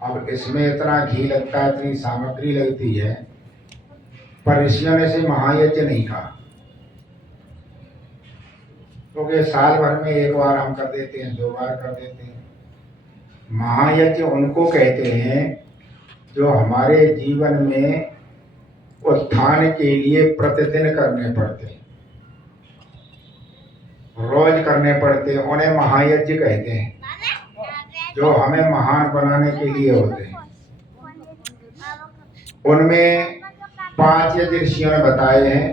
अब इसमें इतना घी लगता है, इतनी सामग्री लगती है, पर ऋषियों ने इसे महायज्ञ नहीं कहा, क्योंकि साल भर में एक बार हम कर देते हैं, 2 बार कर देते हैं। महायज्ञ उनको कहते हैं जो हमारे जीवन में उत्थान के लिए प्रतिदिन करने पड़ते हैं, रोज करने पड़ते हैं, उन्हें महायज्ञ कहते हैं, जो हमें महान बनाने के लिए होते हैं। उनमें 5 यज्ञ ऋषियों ने बताए हैं।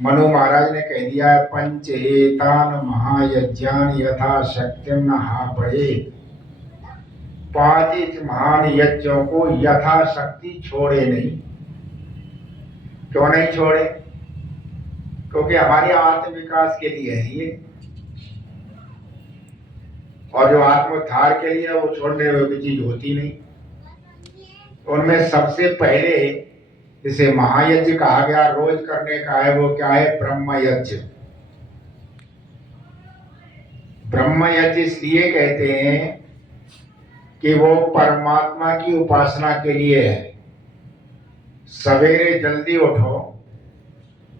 मनु महाराज ने कह दिया है, पंचेतान महायज्ञान यथा शक्तिम न हापये। 5 महान यज्ञों को यथाशक्ति छोड़े नहीं। क्यों नहीं छोड़े? क्योंकि हमारे आत्म विकास के लिए है ये, और जो आत्मोद्धार के लिए वो छोड़ने वाली चीज होती नहीं। उनमें सबसे पहले जिसे महायज्ञ कहा गया, रोज करने का है, वो क्या है? ब्रह्म यज्ञ। ब्रह्म यज्ञ इसलिए कहते हैं कि वो परमात्मा की उपासना के लिए है। सवेरे जल्दी उठो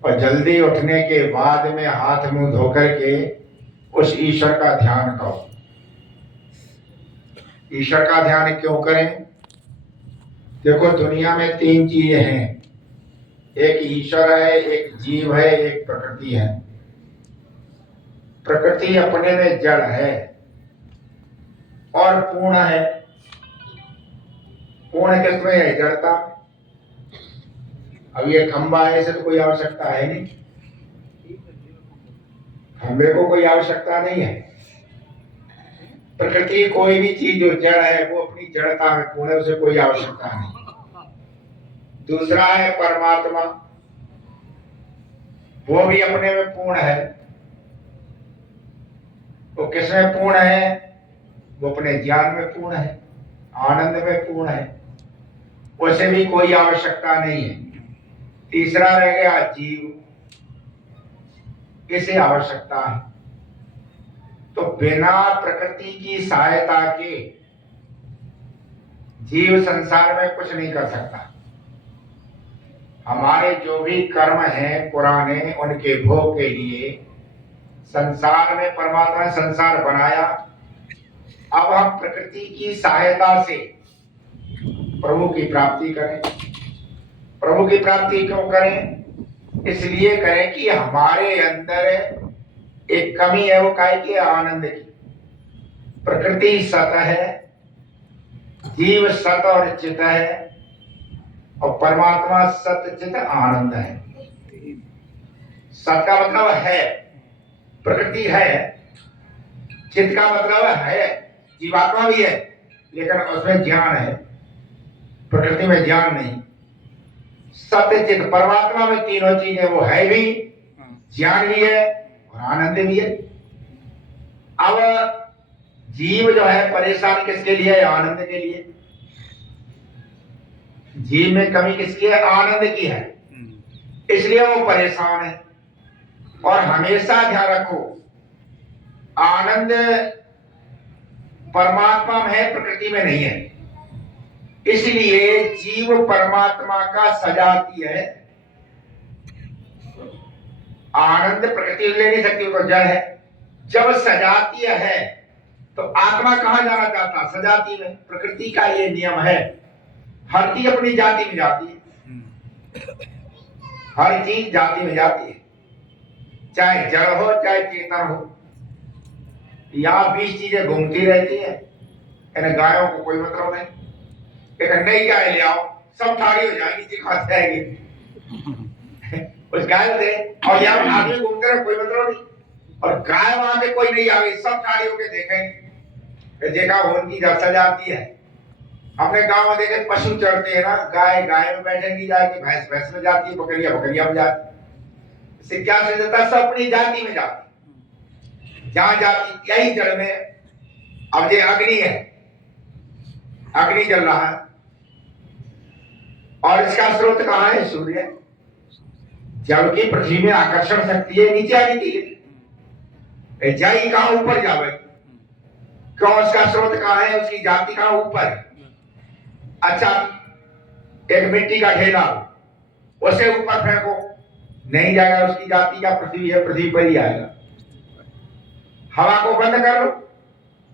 और जल्दी उठने के बाद में हाथ मुंह धोकर के उस ईश्वर का ध्यान करो। ईश्वर का ध्यान क्यों करें? देखो, दुनिया में 3 चीजें हैं, एक ईश्वर है, एक जीव है, एक प्रकृति है। प्रकृति अपने में जड़ है और पूर्ण है। पूर्ण किसमें है? जड़ता। अब ये खंबा है, इसे तो कोई आवश्यकता है नहीं, खंबे को कोई आवश्यकता नहीं है। प्रकृति कोई भी चीज जो जड़ है वो अपनी जड़ता में पूर्ण है, उसे कोई आवश्यकता नहीं। दूसरा है परमात्मा, वो भी अपने में पूर्ण है। वो किसमें पूर्ण है? वो अपने ज्ञान में पूर्ण है, आनंद में पूर्ण है, उसे भी कोई आवश्यकता नहीं है। तीसरा रह गया जीव, इसे आवश्यकता है। तो बिना प्रकृति की सहायता के जीव संसार में कुछ नहीं कर सकता। हमारे जो भी कर्म हैं पुराने, उनके भोग के लिए संसार में परमात्मा ने संसार बनाया। अब हम प्रकृति की सहायता से प्रभु की प्राप्ति करें। प्रभु की प्राप्ति क्यों करें? इसलिए करें कि हमारे अंदर एक कमी है, वो काय की? आनंद की। प्रकृति सत है, जीव सत और चित है, और परमात्मा सत चित आनंद है। सत का मतलब है, प्रकृति है, चित का मतलब है जीवात्मा भी है, लेकिन उसमें ज्ञान है, प्रकृति में ज्ञान नहीं। सत्य चित परमात्मा में तीनों चीजें, वो है भी, ज्ञान भी है और आनंद भी है। अब जीव जो है परेशान किसके लिए है? आनंद के लिए। जीव में कमी किसकी है? आनंद की है, इसलिए वो परेशान है। और हमेशा ध्यान रखो, आनंद परमात्मा में है, प्रकृति में नहीं है। इसलिए जीव परमात्मा का सजाती है। आनंद प्रकृति ले नहीं सकती, वो तो जड़ है। जब सजाती है तो आत्मा कहां जाना चाहता? सजाती में। प्रकृति का ये नियम है, हर चीज अपनी जाति में जाती है, हर चीज जाति में जाती है, चाहे जड़ हो चाहे चेतन हो। यहाँ 20 चीजें घूमती रहती है, यानी गायों को कोई मतलब नहीं। एक नई गाय ले आओ, सब ठाड़ी हो जाएगी, दिखा जाएगी उस गाय से, और यहाँ आदमी घूमते रहे, कोई मतलब नहीं। और गाय वहां पे कोई नहीं आ गई, सब ठाड़ी होके देखेंगे, देखा उनकी सजाती है। हमने गांव में देखे पशु चढ़ते हैं ना, गाय गाय में बैठेंगी जाके, भैंस भैंस में जाती है, बकरियां बकरियां में जाती है। इससे क्या समझ जाता है? सब अपनी जाति में जाती, जहां जाती यही जड़ में। अब ये अग्नि है, अग्नि जल रहा है, और इसका स्रोत कहाँ है? सूर्य। जल की पृथ्वी में आकर्षण शक्ति है, नीचे आगे धीरे जाई कहाँ? ऊपर जावे। क्यों? उसका स्रोत कहाँ है? उसकी जाति कहाँ? ऊपर है। अच्छा, एक मिट्टी का ढेला उसे ऊपर फेंको, नहीं जाएगा, उसकी जाति का पृथ्वी है, पृथ्वी पर ही आएगा। हवा को बंद कर लो,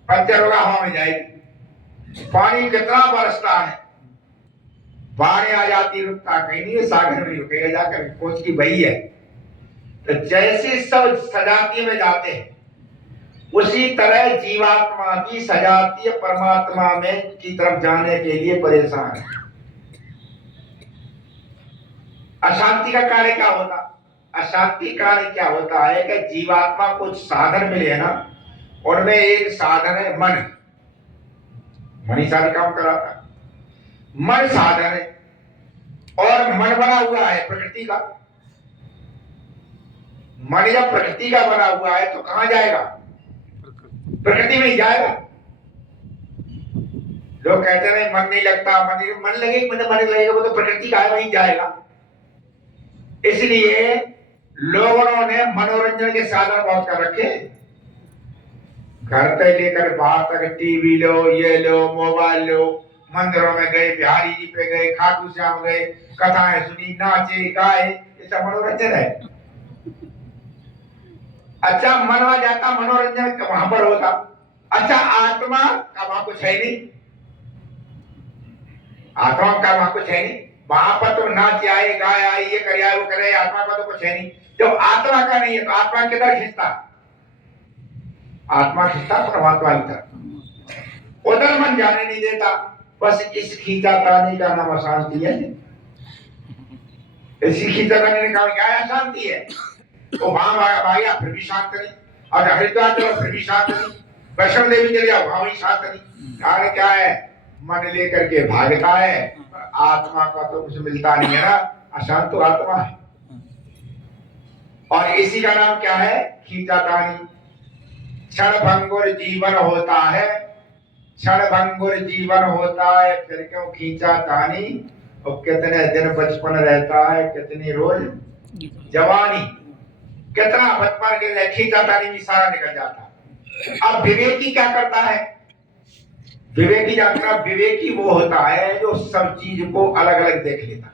पंचर होगा, हवा में जाएगी। पानी कितना बरसता है, बाढ़ आ जाती, रुकता कहीं नहीं है, सागर में रुकेगा जाकर, कोच की वही है। तो जैसे सब सजातीय में जाते हैं, उसी तरह जीवात्मा की सजातीय परमात्मा में की तरफ जाने के लिए परेशान है। अशांति का कार्य क्या होता? अशांति कार्य क्या होता है कि जीवात्मा कुछ साधन मिले ना, उनमें एक साधन है मन। मन ही सारे काम कराता है, मन साधन है। और मन बना हुआ है प्रकृति का। मन जब प्रकृति का बना हुआ है तो कहां जाएगा? प्रकृति में ही जाएगा। लोग कहते हैं मन नहीं लगता, मन लगेगा, मन लगेगा, वो तो प्रकृति का है, वहीं जाएगा। इसलिए लोगों ने मनोरंजन के साधन बहुत कर रखे, घर से लेकर बाहर तक टीवी लो, ये लो, मोबाइल लो, मंदिरों में गए, बिहारी जी पे गए, खाटू श्याम गए, कथाएं सुनी, नाचे गाए, ये सब मनोरंजन है। अच्छा, मनवा जाता, मनोरंजन वहां पर होता। अच्छा, आत्मा का वहां कुछ है नहीं, आत्मा का वहां कुछ है नहीं। वहां पर तो नाच आए, गाय आए, ये करे आए, वो करे, आत्मा का तो कुछ है नहीं। जब आत्मा का नहीं है तो आत्मा किधर खींचता? आत्मा खींचता परमात्मा की तरफ, उधर मन जाने नहीं देता। बस इस खींचातानी का नाम अशांति है। इसी खींचातानी ने कहा क्या अशांति है? तो वहां भागा फिर भी शांत नहीं, और हरिद्वार चलो फिर भी शांत नहीं, वैष्णो देवी चले जाओ वहां भी शांत नहीं। कारण क्या है? मन लेकर के भागता है, आत्मा का तो कुछ मिलता नहीं है ना, अशांत तो आत्मा है। और इसी का नाम क्या है? खींचातानी। क्षण भंगुर जीवन होता है, क्षण भंगुर जीवन होता है, फिर क्यों खींचातानी। और कितने दिन बचपन रहता है, कितनी रोज जवानी, कितना बचपन के खींचातानी में सारा निकल जाता है। अब विवेकी क्या करता है? विवेकी जानता, विवेकी वो होता है जो सब चीज को अलग अलग देख लेता है।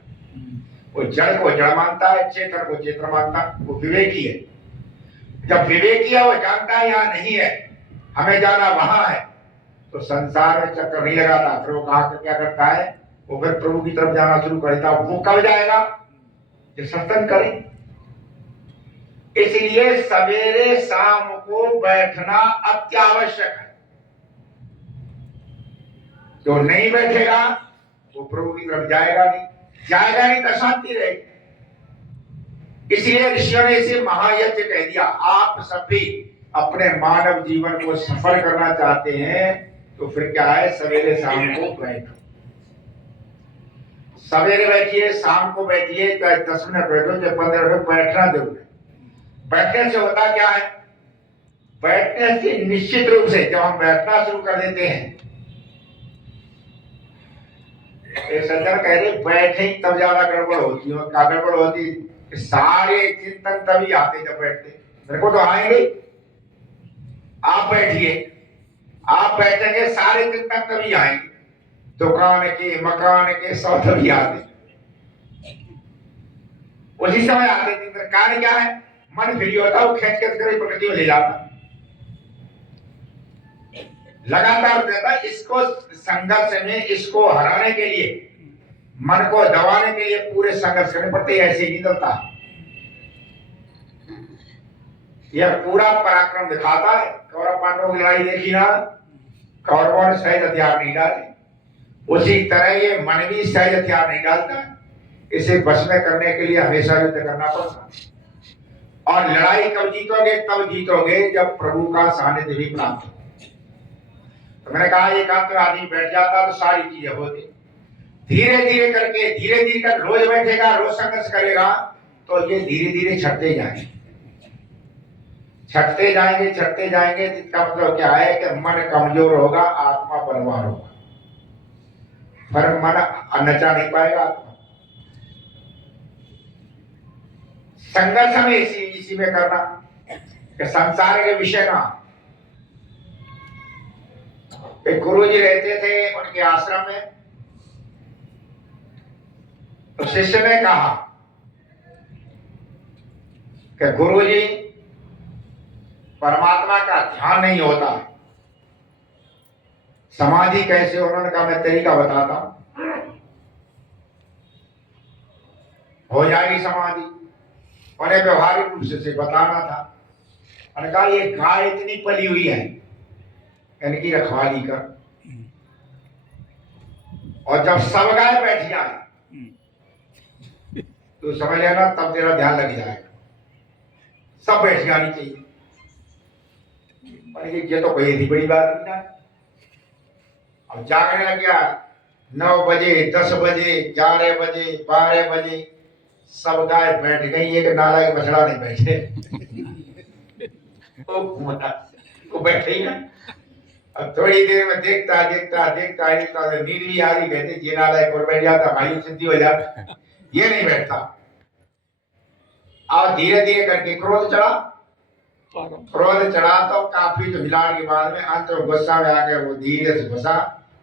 वो जड़ को जड़ मानता है, चेतन को चेतन मानता है, वो विवेकी है। जब विवेकी है, वो जानता है यहाँ नहीं है, हमें जाना वहां है, तो संसार में चक्कर नहीं लगाता। फिर वो कहा क्या करता है? वो फिर प्रभु की तरफ जाना शुरू करता। वो कब जाएगा? जब सत्संग करे। इसलिए सवेरे शाम को बैठना अत्यावश्यक है। जो नहीं बैठेगा वो प्रभु की तरफ जाएगा नहीं, जाएगा नहीं तो शांति रहेगी। इसलिए ऋषियों ने इसे महायज्ञ कह दिया। आप सब भी अपने मानव जीवन को सफल करना चाहते हैं तो फिर क्या है? सवेरे शाम को बैठो। सवेरे बैठिए, शाम को बैठिए, चाहे 10 मिनट बैठो, चाहे 15 मिनट, बैठना जरूर है। बैठने से होता क्या है? बैठने से निश्चित रूप से जब हम बैठना शुरू कर देते हैं, एक सज्जन कह रहे बैठे ही तब ज्यादा गड़बड़ होती है। क्या गड़बड़ होती? सारे चिंतन तभी आते जब बैठते। मेरे को तो आएंगे। आप बैठिए, आप बैठेंगे, सारे चिंतन तभी आएंगे, दुकान के, मकान के, सब तभी आते, उसी समय आते। कारण क्या है? मन फ्री होता, वो खेच खेच कर प्रकृति में ले जाता, लगातार देता। इसको संघर्ष में, इसको हराने के लिए, मन को दबाने के लिए पूरे संघर्ष करने पड़ते, ऐसे ही निकलता। यह पूरा पराक्रम दिखाता है। कौरव पांडवों की लड़ाई देखी ना, कौरवों ने सहज हथियार नहीं डाले, उसी तरह ये मन भी सहज हथियार नहीं डालता। इसे बस में करने के लिए हमेशा युद्ध करना पड़ता। और लड़ाई कब जीतोगे? तब जीतोगे जब प्रभु का सानिध्य भी प्राप्त हो। तो मैंने कहा एकांत में आदमी बैठ जाता तो सारी चीजें होती। धीरे धीरे करके, धीरे धीरे कर, रोज बैठेगा, रोज संघर्ष करेगा, तो ये धीरे धीरे छटते जाएंगे, छटते जाएंगे, छटते जाएंगे। इसका मतलब क्या है कि मन कमजोर होगा, आत्मा बलवान होगा। पर मन नचा नहीं पाएगा आत्मा। संघर्ष हमें इसी में करना कि संसार के विषय ना। एक गुरु जी रहते थे उनके आश्रम में, तो शिष्य ने कहा कि गुरुजी, परमात्मा का ध्यान नहीं होता, समाधि कैसे? उन्होंने कहा मैं तरीका बताता हूं, हो जाएगी समाधि। उन्हें व्यवहारिक रूप से बताना था। उन्होंने कहा ये गाय इतनी पली हुई है, इनकी रखवाली कर, और जब सब गाय बैठ जाए तो समझ लेना तब तेरा ध्यान लग जाएगा। सब बैठ जानी चाहिए। ये तो कोई ऐसी बड़ी बात नहीं है। अब जागने लग गया, 9 बजे, 10 बजे, 11 बजे, 12 बजे, सब गाय बैठ गई, एक नालायक बछड़ा नहीं बैठे। वो बैठे ही ना। अब थोड़ी देर में देखता देखता देखता देखता नींद भी आ रही, कहते ये नालायक और बैठ जाता, भाई सिद्धि हो जाता, ये नहीं बैठता। और धीरे धीरे करके क्रोध चढ़ा। क्रोध चढ़ा तो काफी तो हिलाने के बाद में अंत में गुस्सा में आके वो धीरे से घुसा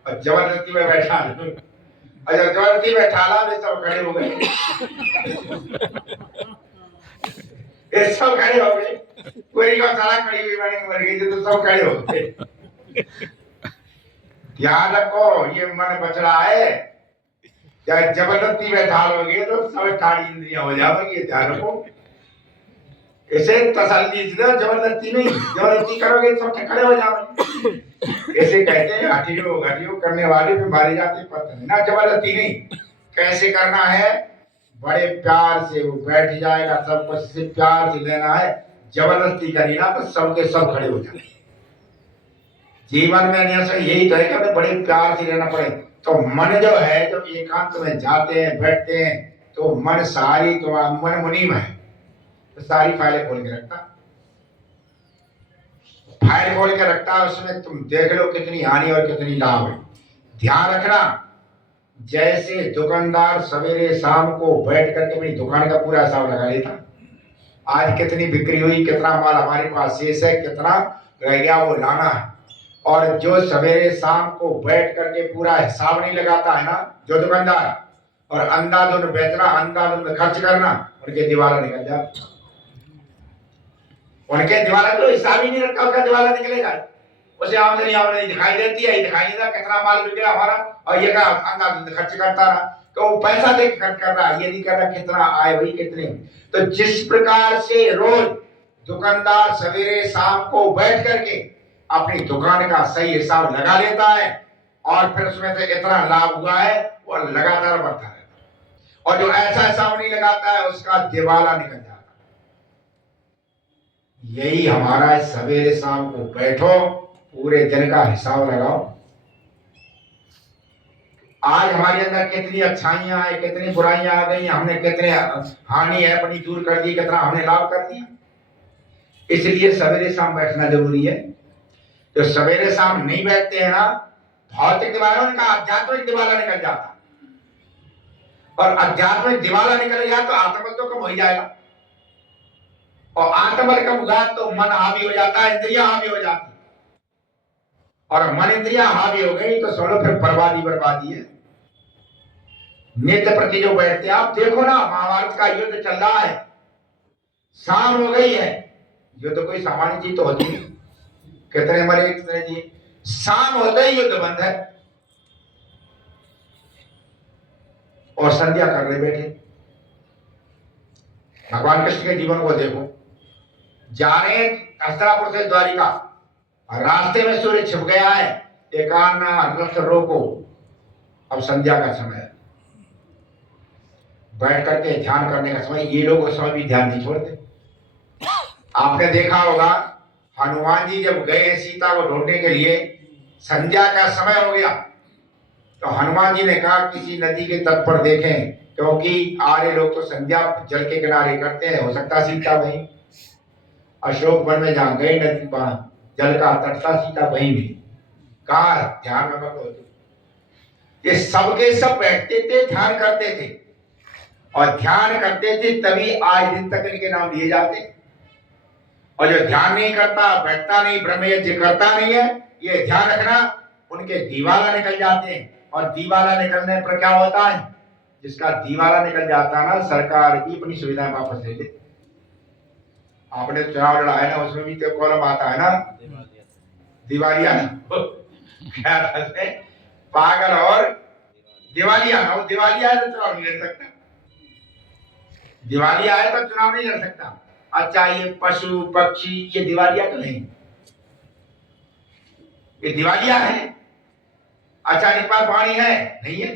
और जबरदस्ती में बैठा। और जब जबरदस्ती बैठाला वे सब खड़े हो गए। ये सब खड़े हो गए, पूरी गौशाला खड़ी हुई मर गई तो सब खड़े हो गए। ध्यान रखो, ये मन बच रहा है, चाहे जबरदस्ती बैठा लोगे तो सब सारी इंद्रियां हो जाएगी। ध्यान रखो, ऐसे तसल्ली से, जबरदस्ती नहीं। जबरदस्ती करोगे सब खड़े हो जाओगे। ऐसे कहते हैं हटियो घटियो करने वाले पे मारे जाते पत्थर ना, जबरदस्ती नहीं। कैसे करना है? बड़े प्यार से वो बैठ जाएगा, सब कुछ से प्यार से लेना है। जबरदस्ती करी ना तो सबके सब खड़े हो जाएंगे। जीवन में यही तो है कि हमें बड़े प्यार से लेना पड़े। तो मन जो है, जब एकांत में जाते हैं बैठते हैं तो मन सारी तो मन मुनीम है, तो सारी फाइलें खोल के रखता, फाइल खोल के रखता है। उसमें तुम देख लो कितनी हानि और कितनी लाभ है। ध्यान रखना, जैसे दुकानदार सवेरे शाम को बैठ करके अपनी दुकान का पूरा हिसाब लगा लेता, आज कितनी बिक्री हुई, कितना माल हमारे पास शेष है, कितना रह गया वो लाना है। और जो सवेरे शाम को बैठ करके पूरा हिसाब नहीं लगाता है ना, जो दुकानदार, और अंधाधुंध बेचना, अंधाधुंध खर्च करना, उनके दिवाला निकल जाता। उनके दिवाला तो हिसाब ही नहीं रखा, उसका दिवाला निकलेगा। उसे आमदनी दिखाई देती है, दिखाई नहीं देता कितना माल बिक गया हमारा, और ये का अंधाधुंध खर्च करता रहा, तो वो पैसा देख खर्च कर रहा है, ये नहीं कर रहा कितना आए भाई कितने। तो जिस प्रकार से रोज दुकानदार सवेरे शाम को बैठ करके अपनी दुकान का सही हिसाब लगा लेता है, और फिर उसमें से इतना लाभ हुआ है वो लगातार बढ़ता रहता है। और जो ऐसा हिसाब नहीं लगाता है उसका दिवाला निकल जाता है। यही हमारा है, सवेरे शाम को बैठो, पूरे दिन का हिसाब लगाओ। आज हमारे अंदर कितनी अच्छाइयां है, कितनी बुराइयां आ गई, हमने कितने हानि है अपनी दूर कर दी, कितना हमने लाभ कर दिया। इसलिए सवेरे शाम बैठना जरूरी है। जो सवेरे शाम नहीं बैठते हैं ना, भौतिक दिवाला, उनका आध्यात्मिक दिवाला निकल जाता, और आध्यात्मिक दिवाला निकल गया तो आत्मबल तो कम हो जाएगा, और आत्मबल कम हुआ तो मन हावी हो जाता है, इंद्रियां हावी हो जाती, और मन इंद्रियां हावी हो गई तो समझो फिर बर्बादी बर्बादी है। नित्य प्रति जो बैठते हैं, आप देखो ना, महाभारत का युद्ध चल रहा है, शाम हो गई है, युद्ध कोई सामान्य चीज तो होती नहीं, कितने मरे कितने जी, शाम होते ही युद्ध बंद है, और संध्या करने बैठे। भगवान कृष्ण के जीवन को देखो, जा रहे हस्तिनापुर से द्वारिका, रास्ते में सूर्य छिप गया है, एकांना रथ रोको, अब संध्या का समय है, बैठ करके ध्यान करने का समय। ये लोग उस समय भी ध्यान नहीं छोड़ते। आपने देखा होगा, हनुमान जी जब गए सीता को ढूंढने के लिए, संध्या का समय हो गया, तो हनुमान जी ने कहा किसी नदी के तट पर देखें, क्योंकि आर्य लोग तो संध्या जल के किनारे करते हैं, हो सकता सीता वहीं अशोक वन में जहां गए, नदी पर जल का तट था, सीता वहीं मिली। कहा ध्यान में मत हो। ये सबके सब बैठते थे, ध्यान करते थे, और ध्यान करते थे तभी आज दिन तक इनके नाम लिए जाते। और जो ध्यान नहीं करता, बैठता नहीं, ब्रह्मयज्ञ करता नहीं है, ये ध्यान रखना, उनके दीवाला निकल जाते हैं। और दीवाला निकलने पर क्या होता है? जिसका दिवाला निकल जाता है ना, सरकार भी अपनी सुविधा वापस ले ले। आपने चुनाव लड़ा है ना, उसमें भी तो कॉलम आता है ना, दिवालिया ना क्या था, पागल और दिवालिया ना, वो दिवालिया है तो चुनाव नहीं लड़ सकता, दिवालिया है तो चुनाव नहीं लड़ सकता। अच्छा, ये पशु पक्षी ये दिवालिया तो नहीं, ये दिवालिया है। अच्छा, इनके पास वाणी है नहीं है,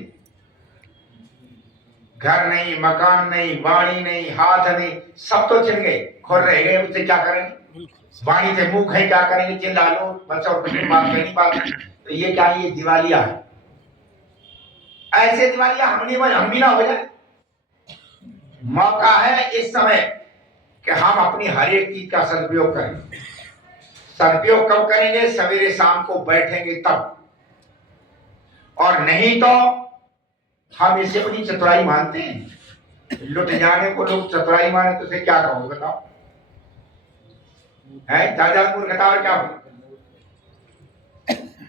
घर नहीं, मकान नहीं, वाणी नहीं, हाथ नहीं, सब तो छिन गए, खुर रह गए, उससे क्या करेंगे? वाणी से मुंह है, क्या करेंगे? चिल्ला लो बस, और कुछ बात नहीं बात। तो ये क्या, ये दिवालिया है। ऐसे दिवालिया हम भी ना हो जाए। मौका है इस समय कि हम अपनी हर एक चीज का सदुपयोग करें। सदुपयोग कब करेंगे? सवेरे शाम को बैठेंगे तब, और नहीं तो हम इसे अपनी चतुराई मानते हैं। लुट जाने को लोग चतुराई माने तो उसे क्या कहोगे बताओ? है दादा मूर्खता और क्या हो?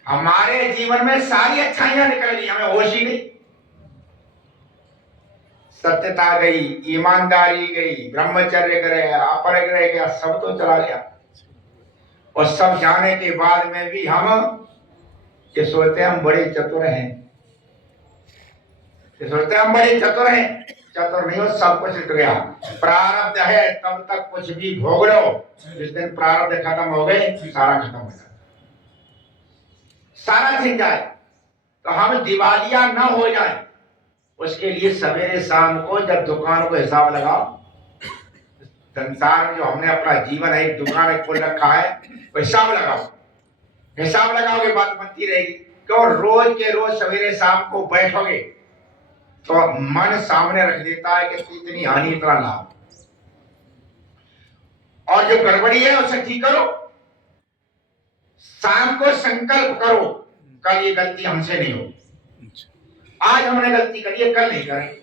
हमारे जीवन में सारी अच्छाइयां निकल गई, हमें होश ही नहीं। सत्यता गई, ईमानदारी गई, ब्रह्मचर्य गया, अपरिग्रह गया, सब तो चला गया। और सब जाने के बाद में भी हम ये सोचते हैं हम बड़े चतुर हैं, ये सोचते हैं हम बड़े चतुर हैं। चतुर नहीं हो, सब कुछ लुट गया। प्रारब्ध है तब तक कुछ भी भोग लो, जिस दिन प्रारब्ध खत्म हो गए सारा खत्म हो जाए, सारा छिन जाए। तो हम दिवालिया न हो जाए, उसके लिए सवेरे शाम को जब दुकान को हिसाब लगाओ, संसार में जो हमने अपना जीवन है, एक दुकान खोल रखा है, वो हिसाब लगाओ। हिसाब लगाओगे बात बनती रहेगी। क्यों? रोज के रोज सवेरे शाम को बैठोगे तो मन सामने रख देता है कि इतनी हानि इतना लाभ, और जो गड़बड़ी है उसे ठीक करो। शाम को संकल्प करो कल ये गलती हमसे नहीं हो, आज हमने गलती करी है, कल नहीं करेंगे।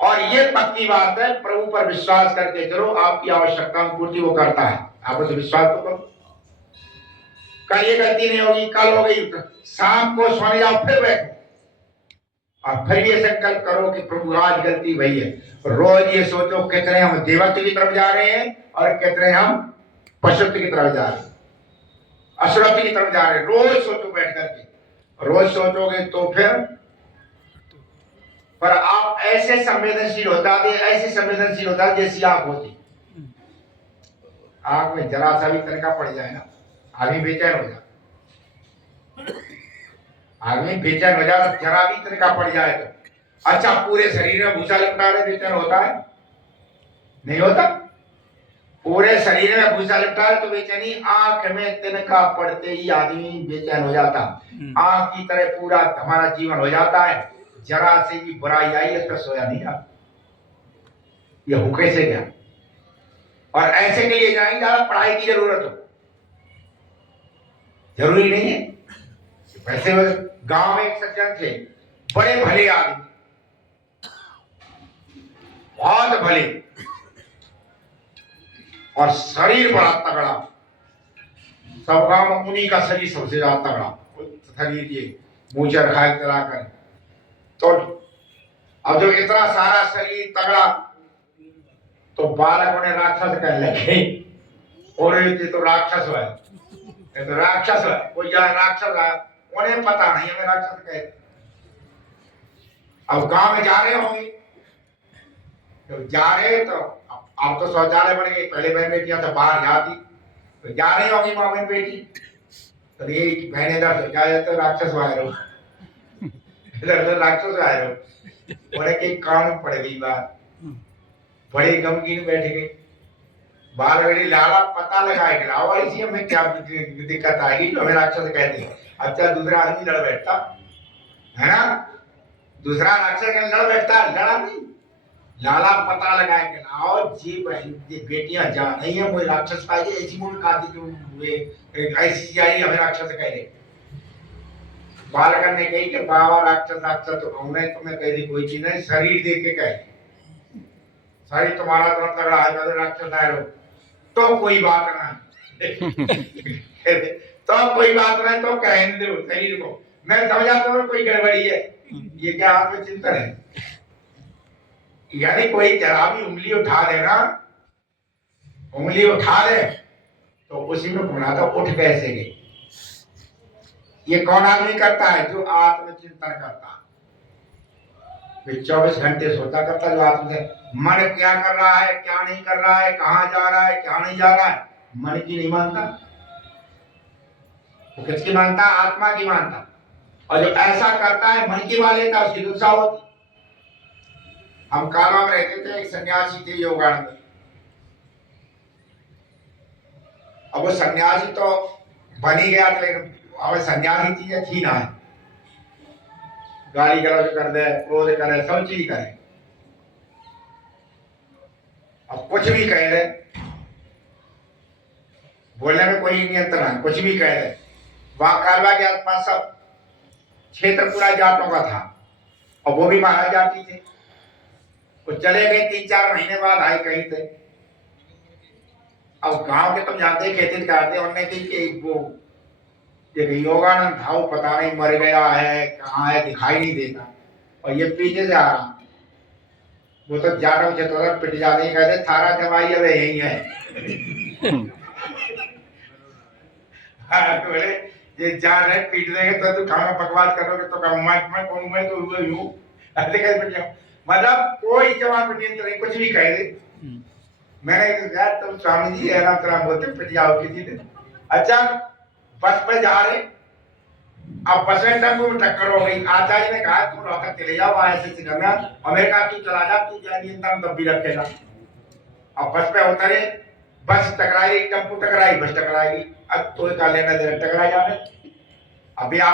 और ये पक्की बात है, प्रभु पर विश्वास करके चलो, आपकी आवश्यकताओं की पूर्ति वो करता है। आप उसे विश्वास तो करो, कल ये गलती नहीं होगी, कल हो गई, शाम को सोने जाओ फिर बैठो और फिर ये संकल्प करो कि प्रभु आज गलती वही है। रोज ये सोचो कितने हम देवत्व की तरफ जा रहे हैं और कितने हम पशुत्व की तरफ जा रहे हैं, असुरत्व की तरफ जा रहे हैं। रोज सोचो बैठ करके, रोज सोचोगे तो फिर, पर आप ऐसे संवेदनशील होता थे, ऐसे संवेदनशील होता जैसी आंख होती, आंख में जरा सा भी तनका पड़ जाए ना, आदमी बेचैन हो जाता, आदमी बेचैन हो जाता, जरा भी तनका पड़ जाए तो। अच्छा, पूरे शरीर में भूसा लगता है बेचैन होता है? नहीं होता। पूरे शरीर में भूसा लगता है तो बेचैनी, आंख में तिनका पड़ते ही आदमी बेचैन हो जाता। आंख की तरह पूरा हमारा जीवन हो जाता है, जरा से भी बुराई आई है तो सोया नहीं जाता। ये हो कैसे गया? और ऐसे के लिए जाएंगे ज्यादा पढ़ाई की जरूरत हो, जरूरी नहीं है। वैसे गांव में एक सज्जन थे, बड़े भले आदमी, बहुत भले, और शरीर बड़ा तगड़ा। सब गांव में उन्हीं का शरीर सबसे ज्यादा तगड़ा, शरीर ये मुंह रखा चला कर। तो अब जब इतना सारा शरीर तगड़ा, तो बालकों ने राक्षस कहने लगे, और ये तो राक्षस है, ये तो राक्षस है, कोई राक्षस है, उन्हें पता नहीं हमें राक्षस कहते। अब गांव में जा रहे होंगे, तो जा रहे तो अब तो शौचालय बन गए, पहले बहन बेटियां तो बाहर जाती, तो जा रही होंगी माँ बहन बेटी, तो ये बहन इधर से क्या तो राक्षस बाहर हो, इधर तो राक्षस बाहर हो। उन्हें के कान पड़ गई बात, बड़े गमगीन बैठ गए। बाल बेटी लाला पता लगाएगी, लावा इसी हमें क्या दिक्कत आएगी जो हमें राक्षस कहते हैं। अच्छा, दूसरा आदमी लड़ बैठता है ना, दूसरा राक्षस के लड़ बैठता, लड़ा नहीं, लाला पता लगाए कि आओ जी बहन जी बेटियां जा रही है, कोई राक्षस पाई ऐसी मुंह खाती क्यों, ऐसी आई हमें राक्षस कह रहे। बालकन ने कही कि बाबा राक्षस राक्षस तो कहूँ, तुम्हें कह दी कोई चीज नहीं, शरीर देख के कहे, शरीर तुम्हारा तरफ तगड़ा है तो राक्षस आए रहो, तो कोई बात नहीं तो कोई बात नहीं, तो कहने दो शरीर को, मैं समझाता हूँ कोई गड़बड़ी है, ये क्या आत्मचिंतन है? यानी कोई जरा भी उंगली उठा देना, उंगली उठा दे तो उसी में गुना था, उठ कैसे गई? ये कौन आदमी करता है? जो आत्मचिंतन करता है, 24 घंटे सोता करता है। जो आत्म मन क्या कर रहा है, क्या नहीं कर रहा है, कहाँ जा रहा है, क्या नहीं जा रहा है, मन की नहीं मानता, वो किसकी मानता? आत्मा की मानता। और जो ऐसा करता है मन की मान लेता, उसकी दुर्दशा होती। हम कालवा में रहते थे, एक सन्यासी थे योगान में। अब वो सन्यासी तो बन ही गया था, लेकिन अब सन्यासी चीजें थी ना, गाली गलौज कर दे, क्रोध करे, सब चीज करे। अब कुछ भी कह दे, बोलने में कोई नियंत्रण है, कुछ भी कह दे। वहां कालवा के आसपास सब क्षेत्र पूरा जाटों का था, और वो भी महाराज जाति थे। वो चले गए, 3-4 महीने बाद आए कहीं थे। अब गांव के तुम जानते खेती करते, उन्होंने कि वो एक योगानंद था, वो पता नहीं मर गया है, कहाँ है, दिखाई नहीं देता, और ये पीछे से आ रहा। वो तो जाटों से तो पिट जाते, कहते थारा जवाई अब यही है। बोले ये जा रहे पीट देंगे तो तू खाना बकवास करोगे तो मैं कहूँ मैं तो हूँ, ऐसे कैसे पिट जाऊँ? मतलब कोई जवाब नहीं, कुछ भी कह दे। मैंने कहा तुम स्वामी जी है ना, तेरा बोलते पिट जाओ किसी दिन। अच्छा, बस पे जा रहे, अब बस में टेम्पो में टक्कर हो गई। आचार्य ने कहा तुम रोहतक चले जाओ, ऐसे करना, और मैंने कहा तू चला जा, तू क्या नियंत्रण तब भी रखेगा। अब बस पे उतरे, बस टकराई, टेम्पो टकराई, बस टकराएगी, अब तो का लेना देना, टकरा जाने। अभी आप